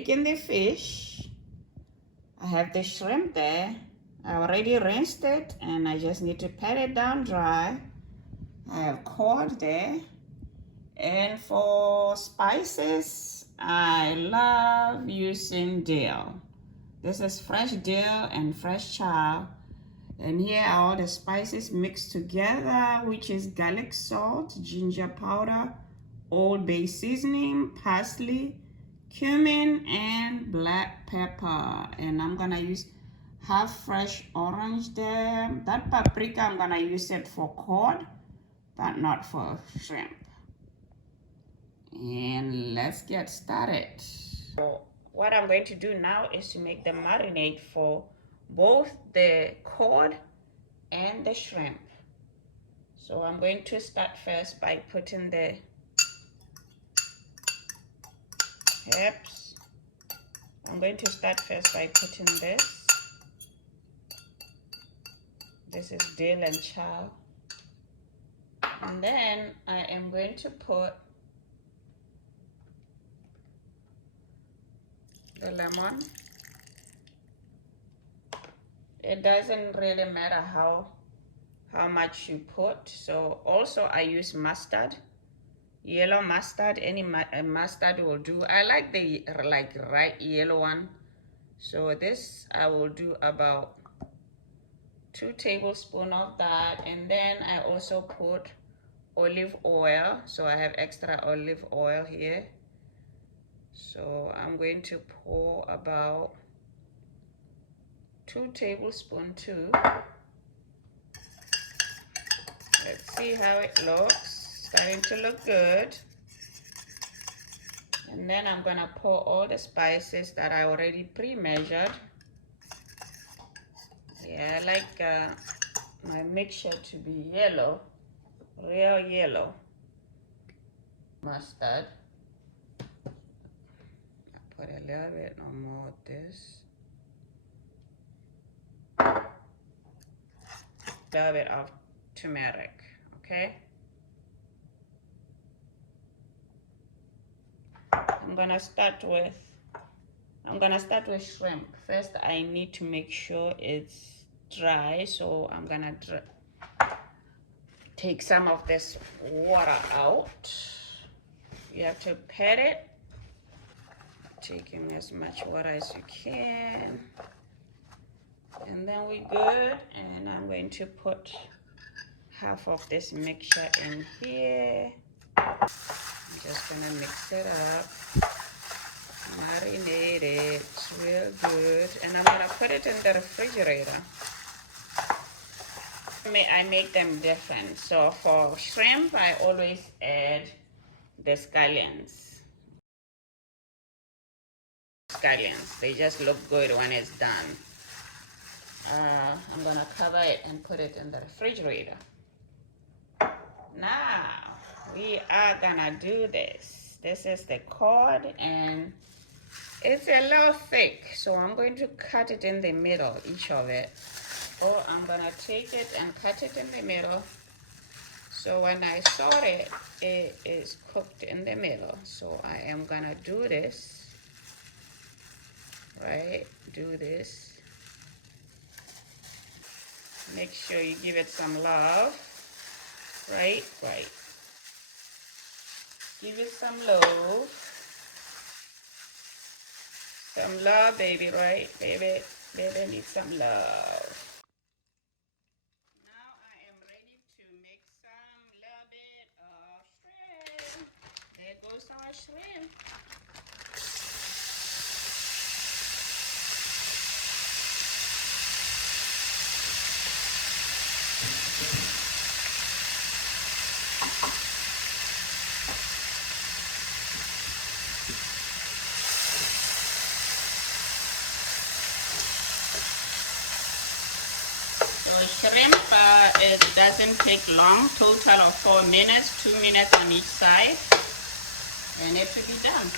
taken the fish. I have the shrimp there. I already rinsed it and I just need to pat it down dry. I have cod there. And for spices, I love using dill. This is fresh dill and fresh chive. And here are all the spices mixed together, which is garlic salt, ginger powder, Old Bay seasoning, parsley, cumin, and black pepper. And I'm gonna use half fresh orange there. That paprika, I'm gonna use it for cod, but not for shrimp. And let's get started. So what I'm going to do now is to make the marinade for both the cod and the shrimp. So I'm going to start first by putting the herbs. I'm going to start first by putting this. This is dill and chive. And then I am going to put the lemon. It doesn't really matter how much you put. So also I use mustard, yellow mustard. Any mustard will do. I like the right yellow one. So this I will do about 2 tablespoons of that. And then I also put olive oil. So I have extra olive oil here. So I'm going to pour about 2 tablespoons too. Let's see how it looks. Starting to look good. And then I'm gonna pour all the spices that I already pre-measured. Yeah, I like my mixture to be yellow, real yellow. Mustard. Put a little bit no more of this. A little bit of turmeric, okay? I'm gonna start with shrimp. First, I need to make sure it's dry, so I'm gonna take some of this water out. You have to pat it, taking as much water as you can. And then we're good. And I'm going to put half of this mixture in here. I'm just gonna mix it up, marinate it real good, and I'm gonna put it in the refrigerator. I make them different. So for shrimp, I always add the scallions. They just look good when it's done. I'm gonna cover it and put it in the refrigerator. Now we are gonna do this. This is the cod and it's a little thick, so I'm going to cut it in the middle, each of it. Or I'm gonna take it and cut it in the middle. So when I saute it, it is cooked in the middle. So I am gonna do this, right? Do this. Make sure you give it some love, right? Give it some love. Some love, baby, right? Baby needs some love. Now I am ready to make some little bit of shrimp. There goes our shrimp. Shrimp, it doesn't take long, total of 4 minutes, 2 minutes on each side, and it will be done.